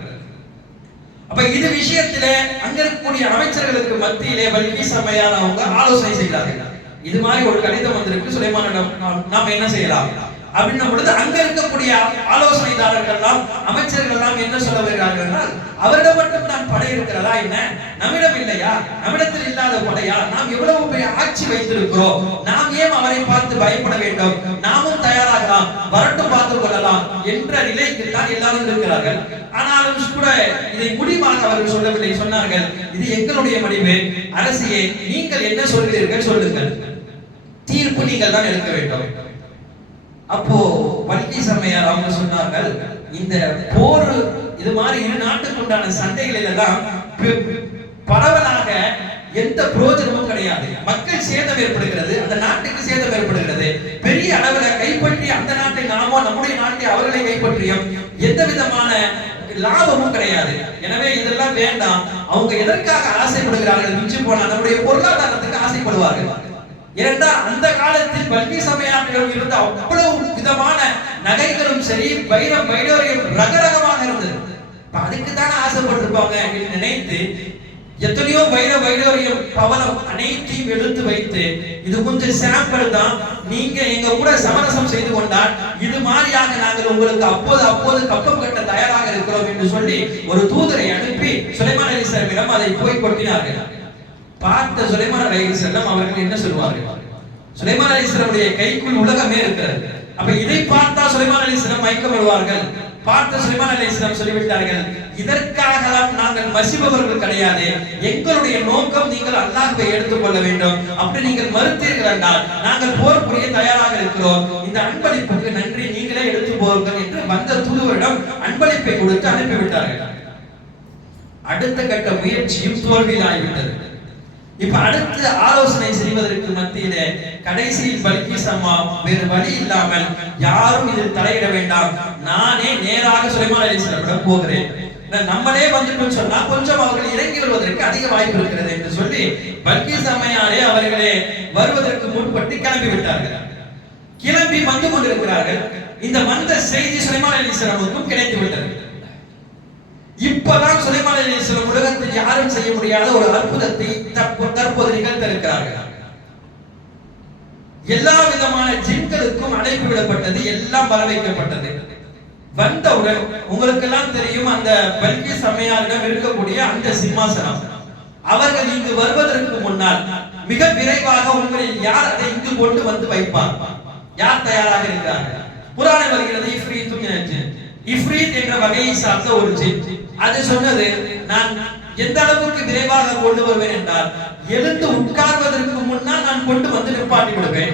அப்ப இது விஷயத்திலே அங்க இருக்கக்கூடிய அமைச்சர்களுக்கு மத்தியிலே பல்கீஸ் அம்மையார் அவங்க ஆலோசனை செய்கிறார்கள். இது மாதிரி ஒரு கடிதம் வந்திருக்கு, சுலைமானிடம் நாம் என்ன செய்யலாம் அப்படின்னும் பொழுது அங்க இருக்கக்கூடிய ஆலோசனைதாரர்கள் எல்லாம் அமைச்சர்கள் எல்லாம் என்ன சொல்ல வருகிறார்கள் என்றால், அவரிடம் மட்டும் தான் படை இருக்கிறதா என்ன, நம்மிடம் இல்லையா, நம்மிடத்தில் இல்லாத படையா, நாம் எவ்வளவு பெரிய ஆட்சி வைத்திருக்கிறோம், நாம் ஏன் அவரை பார்த்து பயப்பட வேண்டும், நாமும் தயாராகலாம், வரட்டும் பார்த்துக் கொள்ளலாம் என்ற நிலைக்கு தான் எல்லாரும் இருக்கிறார்கள். ஆனாலும் கூட இதை முடிவாக அவர்கள் சொல்லவில்லை. சொன்னார்கள், இது எங்களுடைய முடிவு, அரசியே நீங்கள் என்ன சொல்கிறீர்கள் சொல்லுங்கள், தீர்ப்பு நீங்கள் தான் எடுக்க வேண்டும். அப்போ பல்கீஸ் அம்மையார் அவங்க சொன்னார்கள், இந்த போர் இது மாதிரி இரு நாட்டுக்கு உண்டான சண்டைகளில் எல்லாம் பரவலாக எந்த பிரயோஜனமும் கிடையாது. மக்கள் சேதம் ஏற்படுகிறது, அந்த நாட்டுக்கு சேதம் ஏற்படுகிறது. பெரிய அளவில் கைப்பற்றி அந்த நாட்டை நாமோ நம்முடைய நாட்டை அவர்களை கைப்பற்றியும் எந்த விதமான லாபமும் கிடையாது. எனவே இதெல்லாம் வேண்டாம். அவங்க எதற்காக ஆசைப்படுகிறார்கள்? மிஞ்சி போனா நம்முடைய பொருளாதாரத்துக்கு ஆசைப்படுவார்கள். ஏனென்றால் அந்த காலத்தில் பல்கீஸ் அம்மையாரிடம் இருந்த அவ்வளவு விதமான நகைகளும் சரி, வைரம் வைடூரியம் ரகரகமாக இருந்தது. அதுக்கு தானே ஆசைப்பட்டிருப்பாங்க என்று நினைத்து எத்தனையோ வைடூரியம் பவளம் அனைத்தையும் எடுத்து வைத்து, இது கொஞ்சம் சாம்பிள் தான், நீங்க எங்க கூட சமரசம் செய்து கொண்டால் இது மாதிரியாக நாங்கள் உங்களுக்கு அப்போது கப்பம் கட்ட தயாராக இருக்கிறோம் என்று சொல்லி ஒரு தூதரை அனுப்பி சுலைமான் அலைஹிஸ்ஸலாமிடம் அதை போய் கொட்டினார்கள். பார்த்த சுலைமான் அலைஹிஸ்ஸலாம் அவர்கள் என்ன சொல்வார்கள்? சுலைமான் அலைஹிஸ்ஸலாமுடைய கைக்குள் உலகமே இருக்கிறது. அப்ப இதை பார்த்தா சுலைமான் அலைஹிஸ்ஸலாம் மயக்கப்படுவார்கள். பார்த்த சுலைமான் அலைஹிஸ்ஸலாம் சொல்லிவிட்டார்கள், இதற்காகலாம் நாங்கள் மசிபவர்கள் கிடையாது, எங்களுடைய நோக்கம் நீங்கள் அல்லாஹ்வை எடுத்துக்கொள்ள வேண்டும். அப்படி நீங்கள் மறுத்தீர்கள் என்றால் நாங்கள் போர் புரிய தயாராக இருக்கிறோம், இந்த அன்பளிப்புக்கு நன்றி, நீங்களே எடுத்து போர்கள் என்று வந்த தூதுவரிடம் அன்பளிப்பை கொடுத்து அனுப்பிவிட்டார்கள். அடுத்த கட்ட முயற்சியும் தோல்வியில் ஆகிவிட்டது. இப்ப அடுத்து ஆலோசனை செய்வதற்கு மத்தியிலே கடைசியில் பல்கீஸ் அம்மா வேறு வழி இல்லாமல் யாரும் இதில் தலையிட வேண்டாம், நானே நேராக சுலைமான் அலைஹிஸ்ஸலாமிடம் போகிறேன், நம்மளே வந்துட்டு சொன்னா கொஞ்சம் அவர்கள் இறங்கி வருவதற்கு அதிக வாய்ப்பு இருக்கிறது என்று சொல்லி பல்கீஸ் அம்மையாரே அவர்களே வருவதற்கு முன்பட்டு கிளம்பி விட்டார்கள். கிளம்பி வந்து கொண்டிருக்கிறார்கள். இந்த வந்த செய்தி சுலைமான் அலைஹிஸ்ஸலாமுக்கும் கிடைத்து விட்டது. இப்பதான் சுலைமான் அலைஹிஸ்ஸலாம் உலகத்தில் யாரும் செய்ய முடியாத ஒரு அற்புதத்தை தற்போது நிகழ்த்திருக்கிறார்கள். எல்லா விதமான ஜின்களுக்கும் அழைப்பு விடப்பட்டது, எல்லாம் வர வைக்கப்பட்டது. வந்தவுடன் உங்களுக்கு எல்லாம் தெரியும், அந்த பல்கீஸ் அம்மையாரிடம் இருக்கக்கூடிய அந்த சிம்மாசனம், அவர்கள் இங்கு வருவதற்கு முன்னால் மிக விரைவாக உங்களில் யார் அதை இங்கு கொண்டு வந்து வைப்பார், யார் தயாராக இருக்கிறார்கள்? குர்ஆனில் வருகிறது, இஃப்ரீத்தும் மினல் ஜின், இஃப்ரீத் என்ற வகையை சார்ந்த ஒரு ஜின். அது சொன்னது, நான் எந்த அளவுக்கு விரைவாக கொண்டு வருவேன் என்றால், எழுந்து உட்கார்வதற்கு முன்னால் நான் கொண்டு வந்து நிப்பாட்டி விடுவேன்.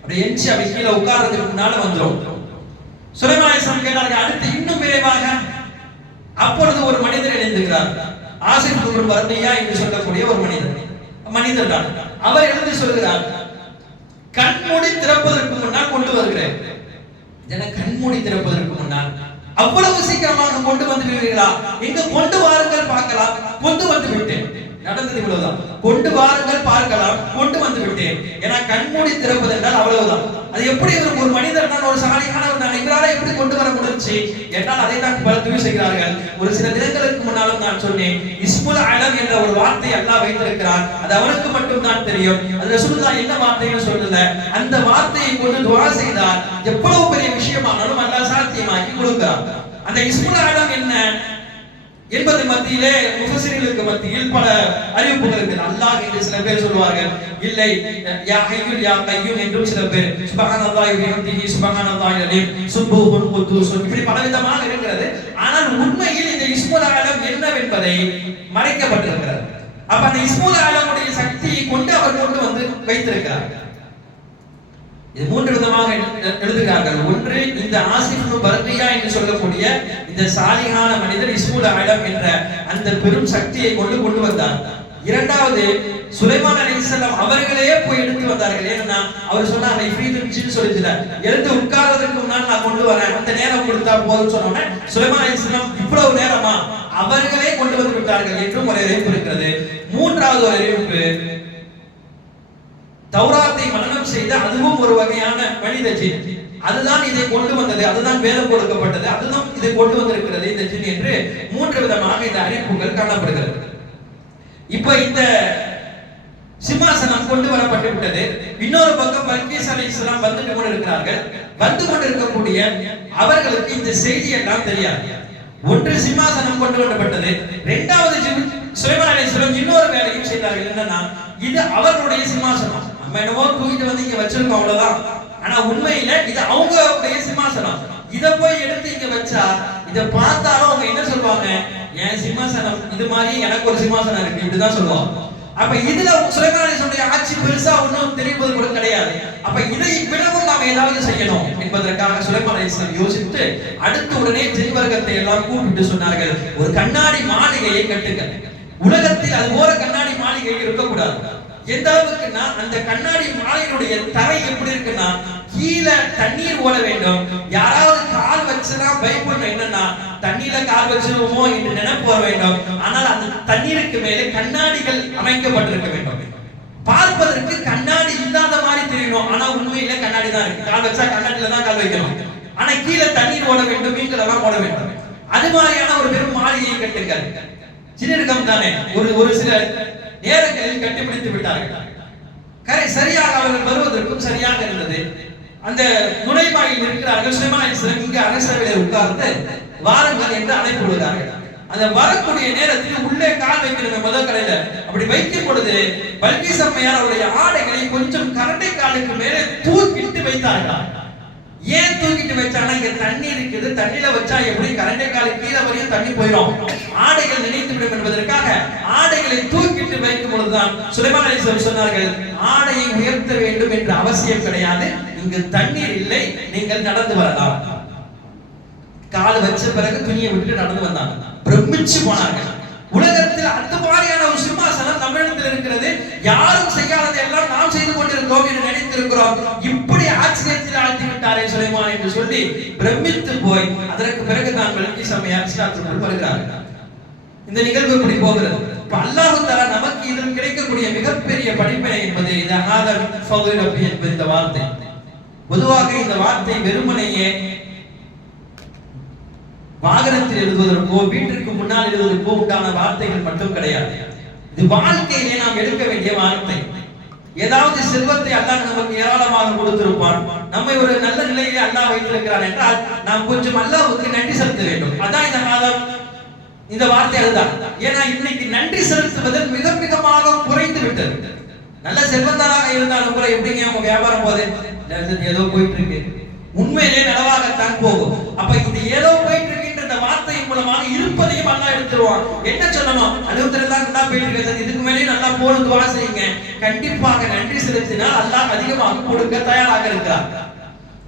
அப்படி எஞ்சி அவை கீழே உட்கார்றதுக்கு முன்னால வந்துடும். சுலைமான் அலைஹிஸ்ஸலாம் கேட்டார்கள், அடுத்து இன்னும் விரைவாக. அப்பொழுது ஒரு மனிதர் எழுந்துகிறார், ஆசிப் இப்னு பர்தியா என்று சொல்லக்கூடிய ஒரு மனிதர் தான். அவர் எழுந்து சொல்கிறார், கண்மூடி திறப்பதற்கு முன்னால் கொண்டு வருகிறேன். கண்மூடி திறப்பதற்கு முன்னால் அவ்வளவு சீக்கிரமாக கொண்டு வந்து விடுவீர்களா? எங்க கொண்டு வாருங்கள் பார்க்கலாம், கொண்டு வந்து விட்டேன். நடந்தது இவ்வளவுதான். கொண்டு வாருங்கள் பார்க்கலாம், கொண்டு வந்து விட்டேன். ஏன்னா கண்மூடி திறப்பது என்றால் அவ்வளவுதான். அது எப்படி ஒரு மனிதர் தான், ஒரு சாலிகானவர் தான், இவரால எப்படி கொண்டு வர முடிஞ்சு என்றால் அதை தான் பல தூய் செய்கிறார்கள். ஒரு சில தினங்களுக்கு முன்னாலும் நான் சொன்னேன், இஸ்முல் அலம் என்ற ஒரு வார்த்தை அல்லாஹ் வைத்திருக்கிறார், அது அவனுக்கு மட்டும் தான் தெரியும். அது ரசூலுல்லாஹ் என்ன வார்த்தைன்னு சொல்லல, அந்த வார்த்தையை கொண்டு துஆ செய்தால் எவ்வளவு பெரிய விஷயமானாலும் அல்லாஹ் சாத்தியமாக்கி கொடுக்கிறார். அந்த இஸ்முல் அலம் என்ன என்பது மத்தியிலே முஃபஸிர்களுக்கு மத்தியில் பல அறிவிப்புகள் இருக்குது. அல்லாஹ் என்று சில பேர் சொல்வார்கள், இல்லை யா ஹய்யுல் யா கய்யூம் என்றும் சில பேர், சுப்ஹானல்லாஹி வ பிஹம்திஹி சுப்ஹானல்லாஹில் அலீம் சுப்ஹூன் குத்தூஸ், இப்படி பலவிதமாக இருக்கிறது. ஆனால் உண்மையில் இந்த இஸ்முல் ஆலம் என்னவென்பதை மறைக்கப்பட்டிருக்கிறது. அப்ப அந்த இஸ்முல் ஆலமுடைய சக்தியை கொண்டு அவர் கொண்டு வந்து வைத்திருக்கிறார். இது மூன்று விதமாக எழுதுகிறார்கள். ஒன்று, இந்த ஆசிப் இப்னு பர்தியா என்று சொல்லக்கூடிய இந்த சாலிகான மனிதர் இஸ்முல் ஆலம் என்ற அந்த பெரும் சக்தியை கொண்டு வந்தார். இரண்டாவது சுலைமான் அலைஹிஸ்ஸலாம் அவர்களே போய் எடுத்து வந்தார்கள். ஏன்னா அவர் சொன்னாங்க இஃப்ரீத்துன் ஜின் சொல்லிச்சுல, எழுந்து உட்கார்றதுக்கு முன்னால் நான் கொண்டு வரேன், அந்த நேரம் கொடுத்தா போதும்னு சொன்னோன்னே சுலைமான் அலைஹிஸ்ஸலாம் இவ்வளவு நேரமா அவர்களே கொண்டு வந்து விட்டார்கள் என்றும் ஒரு அறிவிப்பு இருக்கிறது. மூன்றாவது ஒரு அறிவிப்பு, தௌராத்தை மனனம் செய்த அதுவும் ஒரு வகையான மனித ஜின், அதுதான் இதை கொண்டு வந்தது, அதுதான் வேதம் கொடுக்கப்பட்டது, அதுதான் இதை கொண்டு வந்திருக்கிறது இந்த ஜின் என்று மூன்று விதமாக இந்த அறிவிப்புகள் காணப்படுகிறது. இப்ப இந்த சிம்மாசனம் கொண்டு வரப்பட்டு விட்டது. இன்னொரு பக்கம் பல்கீஸ் அலைஹிஸ்ஸலாம் வந்து கொண்டிருக்கிறார்கள். வந்து கொண்டிருக்கக்கூடிய அவர்களுக்கு இந்த செய்தி எல்லாம் தெரியாது. ஒன்று சிம்மாசனம் கொண்டு வரப்பட்டது, இரண்டாவது சுலைமான் அலைஹிஸ்ஸலாம் இன்னொரு வேலையும் செய்தார்கள். என்னன்னா, இது அவர்களுடைய சிம்மாசனம், நம்ம என்னவோ தூக்கிட்டு வந்து இங்க வச்சிருக்கோம் அவ்வளவுதான். ஆனா உண்மையில இது அவங்களுடைய சிம்மாசனம். இத போய் எடுத்து இங்க வச்சா இத பார்த்தாலும் அவங்க என்ன சொல்லுவாங்க, என் சிம்மாசனம் இது மாதிரி எனக்கு ஒரு சிம்மாசனம் இருக்கு இப்படிதான் சொல்லுவாங்க. அப்ப இதுல சுலைமான் அலைஹிஸ்ஸலாம் ஆட்சி பெருசா ஒன்றும் தெரிவது கூட கிடையாது. அப்ப இதை விடவும் நாம ஏதாவது செய்யணும் என்பதற்காக சுலைமான் அலைஹிஸ்ஸலாம் யோசித்து அடுத்த உடனே ஜின் வர்க்கத்தை எல்லாம் கூப்பிட்டு சொன்னார்கள், ஒரு கண்ணாடி மாளிகையை கட்டுங்கள். உலகத்தில் அது போல கண்ணாடி மாளிகை இருக்கக்கூடாது. எந்த அளவுக்குன்னா, அந்த கண்ணாடி மாளிகையுடைய தரை எப்படி இருக்குன்னா, கீழே தண்ணீர் ஓட வேண்டும். யாராவது கால் வச்சுனா பயப்படணும், என்னன்னா தண்ணீர்ல கால் வச்சிருவோமோ என்று நினைப்பு வர வேண்டும். ஆனால் அந்த தண்ணீருக்கு மேலே கண்ணாடிகள் அமைக்கப்பட்டிருக்க வேண்டும். பார்ப்பதற்கு கண்ணாடி இல்லாத மாதிரி தெரியணும், ஆனா உண்மையில கண்ணாடி தான் இருக்கு. கால் வச்சா கண்ணாடியில தான் கால் வைக்கணும். ஆனா கீழே தண்ணீர் ஓட வேண்டும், மீன்கள் எல்லாம் ஓட வேண்டும். அது மாதிரியான ஒரு பெரும் மாளிகையை கட்டுங்கள். சின்னிருக்கம் தானே ஒரு சில நேரங்களில் கட்டிப்பிடித்து விட்டார்கள். சரியாக அவர்கள் வருவதற்கும் சரியாக இருந்தது. அந்த நுழைவாயில் இருக்கிறார்கள். சுலைமான் அலைஹிஸ்ஸலாம் இங்கு அரசவையில் உட்கார்ந்து வாருங்கள் என்று அழைப்பு விடுகிறார்கள். அந்த வரக்கூடிய நேரத்தில் உள்ளே கால் வைக்கிறது முதல் கடையில அப்படி வைக்கும் பொழுது பல்கீஸ் அம்மையார் அவருடைய ஆடைகளை கொஞ்சம் கரண்டை காலுக்கு மேலே தூக்கிட்டு வைத்தார்கள். ஏன் தூக்கிட்டு வச்சானா, இங்க தண்ணி இருக்குது, தண்ணியில வச்சா எப்படி கரண்டை காலு கீழே வரையும் தண்ணி போயிடும், ஆடைகள் நினைத்து விடும் என்பதற்காக ஆடைகளை தூக்கிட்டு வைக்கும் பொழுதுதான் சுலைமான் அலைஹிஸ்ஸலாம் சொன்னார்கள், ஆடையை உயர்த்த வேண்டும் என்ற அவசியம் கிடையாது, இங்கு தண்ணீர் இல்லை, நீங்கள் நடந்து வரலாம். கால் வச்ச பிறகு துணியை விட்டு நடந்து வந்தாங்க. பிரமிச்சு போனார்கள். உலகத்தில் அந்த மாதிரியான ஒரு சிம்மாசனம் நம்மிடத்தில் இருக்கிறது, யாரும் செய்யாததை எல்லாம் நாம் செய்து கொண்டிருக்கிறோம் என்று நினைத்திருக்கிறோம். இப்படி ஆச்சரியத்தில் ஆழ்த்தி விட்டாரே சுலைமான் என்று சொல்லி பிரமித்து போய் அதற்கு பிறகு தான் பல்கீஸ் அம்மையார் இஸ்லாத்துக்குள் வருகிறார்கள். இந்த நிகழ்வு இப்படி போகிறது. இப்ப அல்லாஹ் தஆலா நமக்கு இதில் கிடைக்கக்கூடிய மிகப்பெரிய படிப்பினை என்பது இந்த ஆதம் ஃபௌல் ரப்பி என்பது இந்த வார்த்தை. பொதுவாக இந்த வார்த்தை வெறுமனையே வாகனத்தில் எழுதுவதற்கோ வீட்டிற்கு முன்னால் எழுதுவதற்கோ உண்டான வார்த்தைகள் மட்டும் கிடையாது. இது வாழ்க்கையிலே நாம் எடுக்க வேண்டிய வார்த்தை. ஏதாவது செல்வத்தை அல்லாஹ் நமக்கு ஏராளமாக கொடுத்திருப்பான், நம்மை ஒரு நல்ல நிலையிலே அல்லாஹ் வைத்திருக்கிறான் என்றால் நாம் கொஞ்சம் அல்லாஹ்வுக்கு நன்றி செலுத்த வேண்டும். அதான் இந்த மாதம் இந்த வார்த்தை அதுதான். ஏன்னா இன்னைக்கு நன்றி செலுத்துவதில் மிக மிகமாக குறைந்து விட்டது. நல்ல செல்வந்தராக இருந்தாலும் கூட எப்படிங்க உங்க வியாபாரம் போகுது, ஏதோ போயிட்டு இருக்கு, உண்மையிலே நலவாகத்தான் போகும். அப்ப இது ஏதோ போயிட்டு இருக்கின்ற வார்த்தை மூலமாக இருப்பதையும் அல்லாஹ் எடுத்துருவான். என்ன சொல்லணும், 62 தான் போயிட்டு இருக்கு, இதுக்கு மேலே நல்லா போன துஆ செய்யுங்க. கண்டிப்பாக நன்றி செலுத்தினால் அல்லாஹ் அதிகமாக கொடுக்க தயாராக இருக்கிறார்.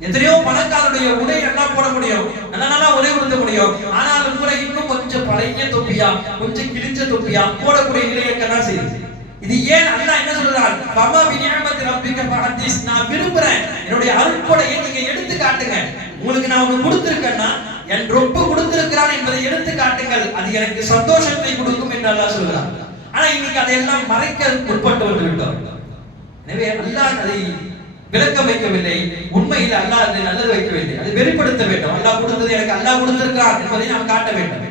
எத்தனையோ பணக்காரருடைய உடை நல்லா போட முடியும், நல்லா உடை உடுத்த முடியும், ஆனாலும் கூட இன்னும் கொஞ்சம் பழைய தொப்பியா கொஞ்சம் கிழிஞ்ச தொப்பியா போடக்கூடிய நிலையை தான் செய்யுது. இது ஏன் அல்லாஹ் என்ன சொல்றார், ஃபமா பினிஅமத்தி ரப்பிக ஃபஹதீஸ், நான் விரும்புறேன் என்னுடைய அருட்கொடையை நீங்க எடுத்து காட்டுங்க. உங்களுக்கு நான் ஒன்னு கொடுத்திருக்கேன்னா என் ரொம்ப கொடுத்திருக்கிறான் என்பதை எடுத்து காட்டுங்கள், அது எனக்கு சந்தோஷத்தை கொடுக்கும் என்று அல்லாஹ் சொல்றார். ஆனா இன்னைக்கு அதையெல்லாம் மறைக்க உட்பட்டு வந்து விட்டோம். எனவே அல்லாஹ் அதை விளக்க வைக்கவில்லை, உண்மையில் அல்லாஹ் அதை நல்லது வைக்கவில்லை, அதை வெளிப்படுத்த வேண்டும். அல்லாஹ் கொடுத்தது எனக்கு அல்லாஹ் கொடுத்திருக்கிறான் என்பதை நாம் காட்ட வேண்டும்.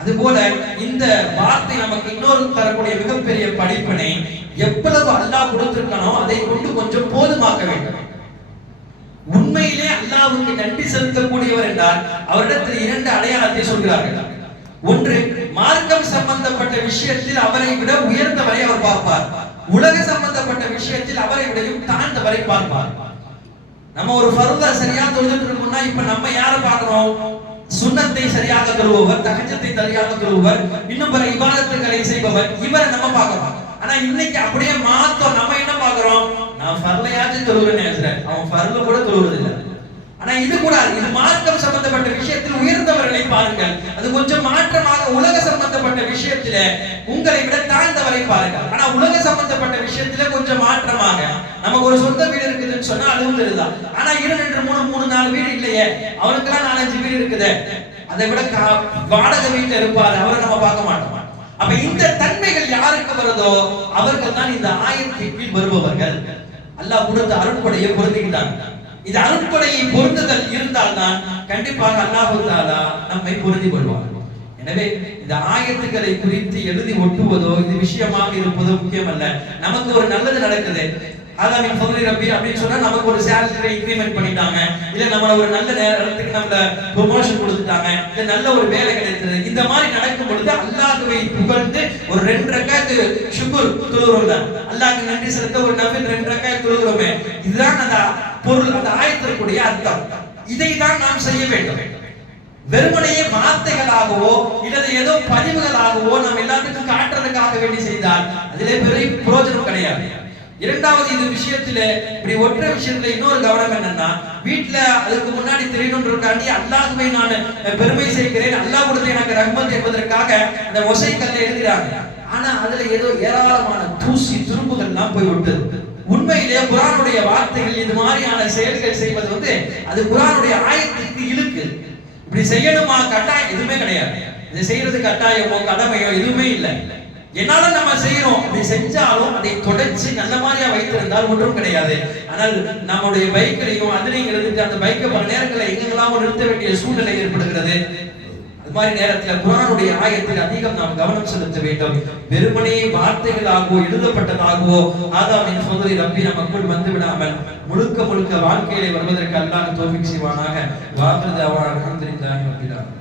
அதுபோல இந்த வார்த்தை நமக்கு இன்னொரு தரக்கூடிய மிகப்பெரிய படிப்பினை, எவ்வளவு அல்லாஹ் கொடுத்திருக்கானோ அதை கொண்டு கொஞ்சம் போதுமாக்க வேண்டும். உண்மையிலே அல்லாஹ்வுக்கு நன்றி செலுத்தக்கூடியவர் என்றால் அவரிடத்தில் 2 அடையாளத்தை சொல்கிறார்கள். ஒன்று, மார்க்கம் சம்பந்தப்பட்ட விஷயத்தில் அவரை விட உயர்ந்தவரை அவர் பார்ப்பார், உலக சம்பந்தப்பட்ட விஷயத்தில் அவரை விடையும் தாழ்ந்தவரை பார்ப்பார். நம்ம ஒரு ஃபர்த சரியா தொழுதுட்டு இருக்கோம்னா இப்ப நம்ம யாரை பார்க்கிறோம், சுன்னத்தை சரியாக தொழுபவர், தஹஜ்ஜத்தை சரியாக தொழுபவர், இன்னும் பிற இபாதத்துகளை செய்பவர், இவரை நம்ம பார்க்கிறோம். ஆனா இன்னைக்கு அப்படியே மாத்தோம், நம்ம என்ன பார்க்கிறோம், நான் ஃபர்லையாச்சும் தொழுகிறேன்னு நினைக்கிறேன், அவன் ஃபர்ல கூட தொழுகிறது இல்லை. ஆனா ஆனா இது கூடாது. இது மார்க்கம் சம்பந்தப்பட்ட விஷயத்தில் உயர்ந்தவர்களை பாருங்கள். அது கொஞ்சம் மாற்றமாக உலக சம்பந்தப்பட்ட விஷயத்துல உங்களை விட தாழ்ந்தவரை பாருங்கள். ஆனா உலக சம்பந்தப்பட்ட விஷயத்துல கொஞ்சம் மாற்றமாக நமக்கு ஒரு சொந்த வீடு இருக்குதுன்னு சொன்னா அதுவும் தெரியுதான். ஆனா 2 3 4 வீடு இல்லையே, அவனுக்கெல்லாம் 4 5 வீடு இருக்குது. அதை விட வாடகை வீட்டுல இருப்பாரு, அவரை நம்ம பார்க்க மாட்டோம். அப்ப இந்த தன்மைகள் யாருக்கு வருதோ அவர்கள் தான் இந்த ஆயத்தின் கீழ் வருபவர்கள். அல்லாஹ் கொடுத்த அருட்கொடையை பொருந்திக்கிட்டாங்க. இது அருட்கொடையை பொருந்துதல் இருந்தால்தான் கண்டிப்பாக அல்லாஹ் தஆலா நம்மை பொருந்தி கொள்வார். எனவே இந்த ஆயத்துக்களை குறித்து எழுதி ஒட்டுவதோ இது விஷயமாக இருப்பதோ முக்கியமல்ல. நமக்கு ஒரு நல்லது நடக்குது, ஆதாமின் ஃபضل ரப்பி அப்படின்னு சொன்னா நமக்கு ஒரு சேலரி இன்கிரிமென்ட் பண்ணிட்டாங்க, இல்ல நம்மள ஒரு நல்ல நேரத்துக்கு நம்மள ப்ரமோஷன் கொடுத்துட்டாங்க, இல்ல நல்ல ஒரு வேலை கிடைத்தது. இந்த மாதிரி நடக்கும் பொழுது அல்லாஹ்வை புகழ்ந்து ஒரு 2 ரக்காத் ஷுக்ர் தொழுகிறோம்ல, அல்லாஹ்க்கு நன்றி செலுத்த ஒரு நஃபில் 2 ரக்காத் தொழுகிறோமே, இதுதான் அந்த பொருள், அந்த ஆயத்திற்குரிய அர்த்தம். இதை தான் நாம் செய்ய வேண்டும். வெறுமனையே வார்த்தைகளாகவோ இல்லது ஏதோ பதிவுகளாகவோ நாம் எல்லாத்துக்கும் காட்டுறதுக்காக வேண்டி செய்தால் அதிலே பெரிய பிரயோஜனம் கிடையாது. இரண்டாவது இது விஷயத்துல இப்படி ஒற்றை விஷயத்துல இன்னொரு கவனம் என்னன்னா, வீட்டுல அதுக்கு முன்னாடி தெரியணும்ன்றதுக்காண்டி அல்லாஹ்வை நான் பெருமை சேர்க்கிறேன், அல்லாஹ் கொடுத்த எனக்கு ரஹ்மத் என்பதற்காக அந்த ஒசை கல்லை எழுதுறாங்க. ஆனா அதுல ஏதோ ஏராளமான தூசி துரும்புகள்லாம் போய் விட்டது. உண்மையிலேயே குர்ஆனுடைய வார்த்தைகள் இது மாதிரியான செயல்கள் செய்வது அது குர்ஆனுடைய ஆயத்துக்கு இழுக்கு. இப்படி செய்யணுமா கட்டாயம் எதுவுமே கிடையாது. இதை செய்யறது கட்டாயமோ கடமையோ எதுவுமே இல்லை. என்னால நம்ம செய்யறோம், அப்படி செஞ்சாலும் அதை தொடர்ச்சி நல்ல மாதிரியா வைத்திருந்தால் ஒன்றும் கிடையாது. ஆனால் நம்முடைய பைக்கிலையும் அதுலையும் எழுதிட்டு அந்த பைக்கை பல நேரங்களில் எங்கெல்லாம் நிறுத்த வேண்டிய சூழ்நிலை ஏற்படுகிறது. அது மாதிரி நேரத்தில் குர்ஆனுடைய ஆயத்தில் அதிகம் நாம் கவனம் செலுத்த வேண்டும். வெறுமனே வார்த்தைகளாகவோ எழுதப்பட்டதாகவோ ஆதாமின் ஃபضل ரப்பி நமக்குள் வந்து விடாமல் முழுக்க வாழ்க்கையிலே வருவதற்கு அல்லாஹ் தௌஃபீக் செய்வானாக. வாஹிரு தஅவானா அல்ஹம்துலில்லாஹி ரப்பில் ஆலமீன்.